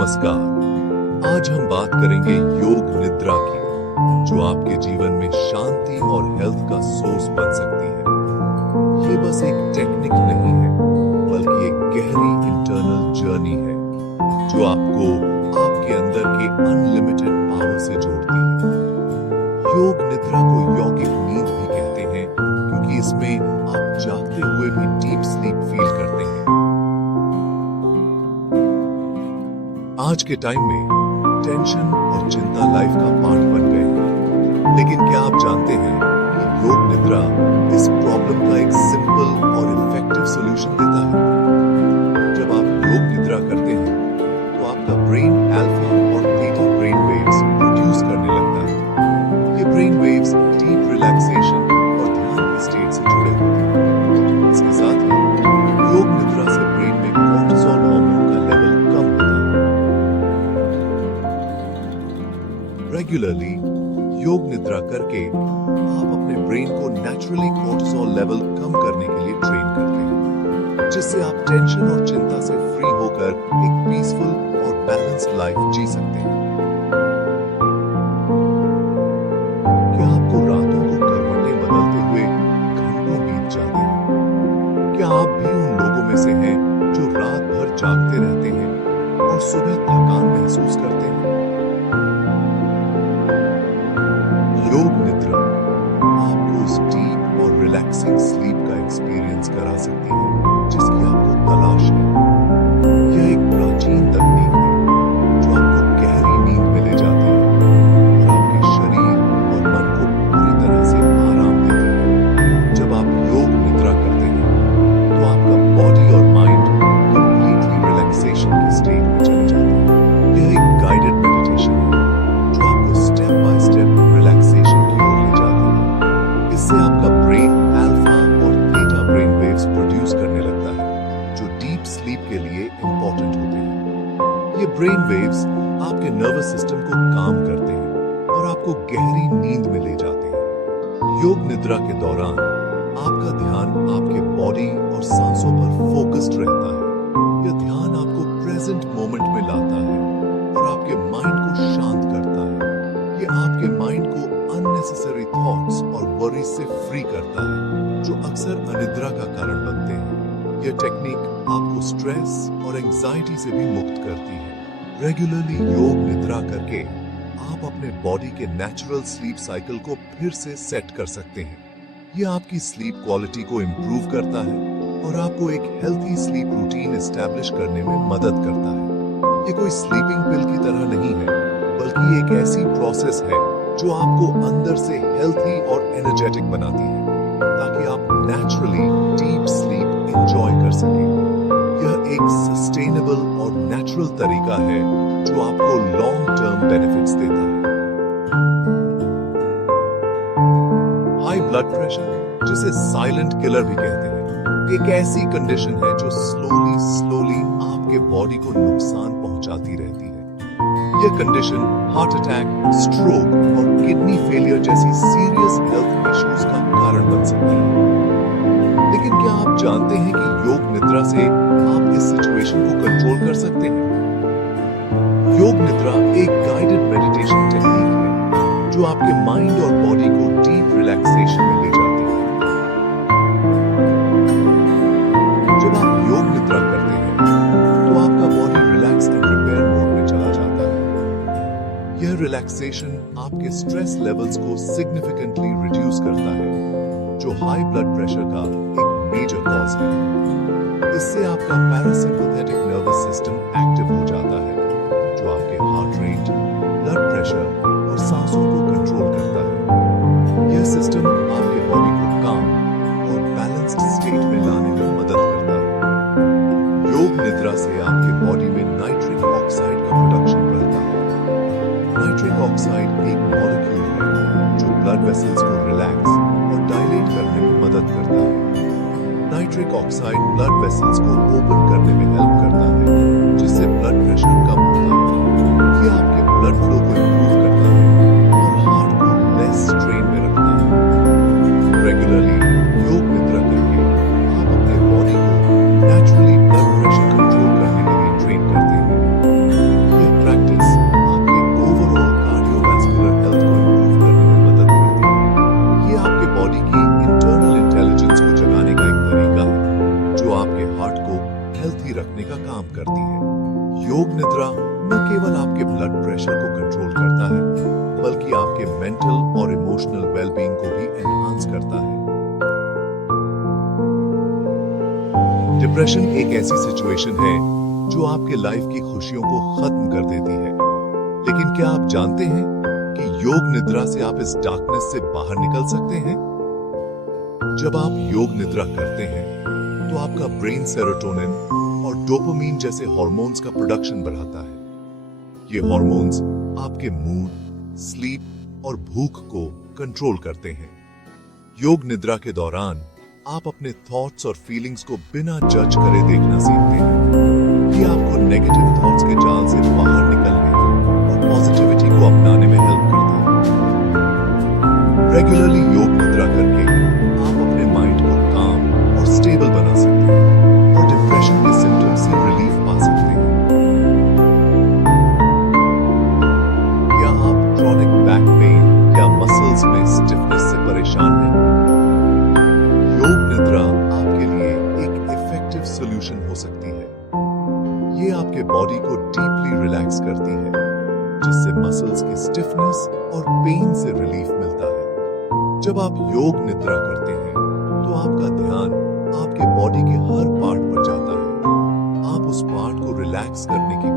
नमस्कार। आज हम बात करेंगे योग निद्रा की, जो आपके जीवन में शांति और हेल्थ का सोर्स बन सकती है। ये बस एक टेक्निक नहीं है, बल्कि एक गहरी इंटरनल जर्नी है, जो आपको आपके अंदर के अनलिमिटेड पावर से जोड़ती है। योग निद्रा को यौगिक नींद भी कहते हैं, क्योंकि इसमें आप जागते हुए भी डीप स्लीप फील करते हैं। आज के टाइम में टेंशन और चिंता लाइफ का पार्ट बन गए हैं, लेकिन क्या आप जानते हैं कि योग निद्रा इस प्रॉब्लम का एक सिंपल और इफेक्टिव सॉल्यूशन देता है। जब आप योग निद्रा करते हैं तो आपका ब्रेन अल्फा और थीटा ब्रेन वेव्स प्रोड्यूस करने लगता है। ये ब्रेन वेव्स डीप रिलैक्सेशन और ध्यान की स्टेट से जुड़े होते हैं। इसके साथ ही योग निद्रा से ब्रेन में कॉर्टिसोल हार्मोन का लेवल कम होता है। रेगुलरली योग निद्रा करके आप अपने ब्रेन को नेचुरली कॉर्टिसोल लेवल कम करने के लिए ट्रेन करते हैं, जिससे आप टेंशन और चिंता से फ्री होकर एक पीसफुल और बैलेंस्ड लाइफ जी सकते हैं। क्या आपको रातों को करवटें बदलते हुए घंटों बीत जाते हैं? क्या आप भी उन लोगों में से हैं जो रात भर जागते रहते हैं और सुबह थकान महसूस करते हैं? योग निद्रा आपको उस डीप और रिलैक्सिंग स्लीप का एक्सपीरियंस करा सकती है जिसकी आपको तलाश है। यह एक प्राचीन तकनीक है जो आपको गहरी नींद में ले जाती है और आपके शरीर और मन को पूरी तरह से आराम देती है। जब आप योग निद्रा करते हैं तो आपका बॉडी और माइंड कंप्लीटली रिलैक्सेशन की स्टेट में चले जाते हैं। यह एक गाइडेड मेडिटेशन है जो आपको स्टेप बाय स्टेप रिलैक्सेशन की ओर ले जाती है। इससे आपका ब्रेन अल्फा और थीटा ब्रेन वेव्स प्रोड्यूस करने लगता है, जो डीप स्लीप के लिए इंपॉर्टेंट होते हैं। ये ब्रेन वेव्स आपके नर्वस सिस्टम को काम करते हैं और आपको गहरी नींद में ले जाते हैं। योग निद्रा के दौरान आपका ध्यान आपके बॉडी और सांसों पर फोकस्ड रहता है। यह ध्यान आपको प्रेजेंट मोमेंट में लाता है और आपके माइंड को शांत करता है। ये आपके माइंड को अननेसेसरी थॉट्स और वरीज से फ्री करता है, जो अक्सर अनिद्रा का कारण बनते हैं। यह टेक्निक आपको स्ट्रेस और एंजाइटी से भी मुक्त करती है। रेगुलरली योग निद्रा करके आप अपने बॉडी के नेचुरल स्लीप साइकिल को फिर से सेट कर सकते हैं। यह आपकी स्लीप क्वालिटी को इंप्रूव करता है और आपको एक हेल्थी स्लीप रूटीन एस्टैब्लिश करने में मदद करता है। ये कोई स्लीपिंग पिल की तरह नहीं है, बल्कि एक ऐसी प्रोसेस है जो आपको अंदर से हेल्थी और एनर्जेटिक बनाती है, ताकि आप नेचुरली डीप स्लीप एंजॉय कर सकें। यह एक सस्टेनेबल और नेचुरल तरीका है जो आपको लॉन्ग टर्म बेनिफिट्स देता है। हाई ब्लड प्रेशर, जिसे साइलेंट किलर भी कहते हैं, एक ऐसी कंडीशन है जो स्लोली आपके बॉडी को नुकसान पहुंचाती रहती है। यह कंडीशन हार्ट अटैक, स्ट्रोक और किडनी फेलियर जैसी सीरियस हेल्थ इश्यूज का कारण बन सकती है। लेकिन क्या आप जानते हैं कि योग निद्रा से आप इस सिचुएशन को कंट्रोल कर सकते हैं? योग निद्रा एक गाइडेड मेडिटेशन टेक्निक है जो आपके माइंड और बॉडी को डीप रिलैक्सेशन में ले जाती है। जब आप योग निद्रा करते हैं तो आपका body relax and repair mode में चला जाता है। यह रिलैक्सेशन आपके स्ट्रेस लेवल्स को सिग्निफिकेंटली रिड्यूस करता है, जो हाई ब्लड प्रेशर का एक मेजर कॉज है। इससे आपका पैरासिम्पैथेटिक नर्वस सिस्टम एक्टिव हो जाता है, जो आपके हार्ट रेट, ब्लड प्रेशर और सांसों को कंट्रोल करता है। यह सिस्टम आपके बॉडी को काम और बैलेंस्ड स्टेट में लाने में मदद करता है। योग निद्रा से आपके बॉडी में नाइट्रिक ऑक्साइड का प्रोडक्शन बढ़ता है। नाइट्रिक ऑक्साइड एक मॉलिक्यूल है जो ब्लड वेसल्स को रिलैक्स और डायलेट करने में मदद करता है। नाइट्रिक ऑक्साइड ब्लड वेसल्स को ओपन करने में हेल्प करता है, जिससे ब्लड प्रेशर कम होता है। ये आपके ब्लड फ्लो को इंप्रूव करता है और हार्ट को लेस स्ट्रेन में रखता है। रेगुलरली योग निद्रा करके आप अपने बॉडी को नेचुरली ब्लड प्रेशर कंट्रोल करने के लिए ट्रेन करते हैं। डिप्रेशन एक ऐसी सिचुएशन है जो आपके लाइफ की खुशियों को खत्म कर देती है। लेकिन क्या आप जानते हैं कि योग निद्रा से आप इस डार्कनेस से बाहर निकल सकते हैं? जब आप योग निद्रा करते हैं तो आपका ब्रेन सेरोटोनिन और डोपामीन जैसे हार्मोन्स का प्रोडक्शन बढ़ाता है। ये हार्मोन्स आपके मूड, स्लीप और भूख को कंट्रोल करते हैं। योग निद्रा के दौरान आप अपने थॉट्स और फीलिंग्स को बिना जज करे देखना सीखते हैं। ये आपको नेगेटिव थॉट्स के जाल से बाहर निकलने और पॉजिटिविटी को अपनाने में हेल्प करता है। रेगुलरली योग निद्रा करके आप अपने माइंड को काम और स्टेबल बना सकते हैं और डिप्रेशन के सिम्टम्स से रिलीफ पा सकते हैं। क्या आप क्रॉनिक बैक पेन या मसल्स में स्टिफनेस से परेशान हैं? योग निद्रा आपके लिए एक इफेक्टिव सॉल्यूशन हो सकती है। ये आपके बॉडी को डीपली रिलैक्स करती है, जिससे मसल्स की स्टिफनेस और पेन से रिलीफ मिलता है। जब आप योग निद्रा करते हैं, तो आपका ध्यान आपके बॉडी के हर पार्ट पर जाता है। आप उस पार्ट को रिलैक्स करने की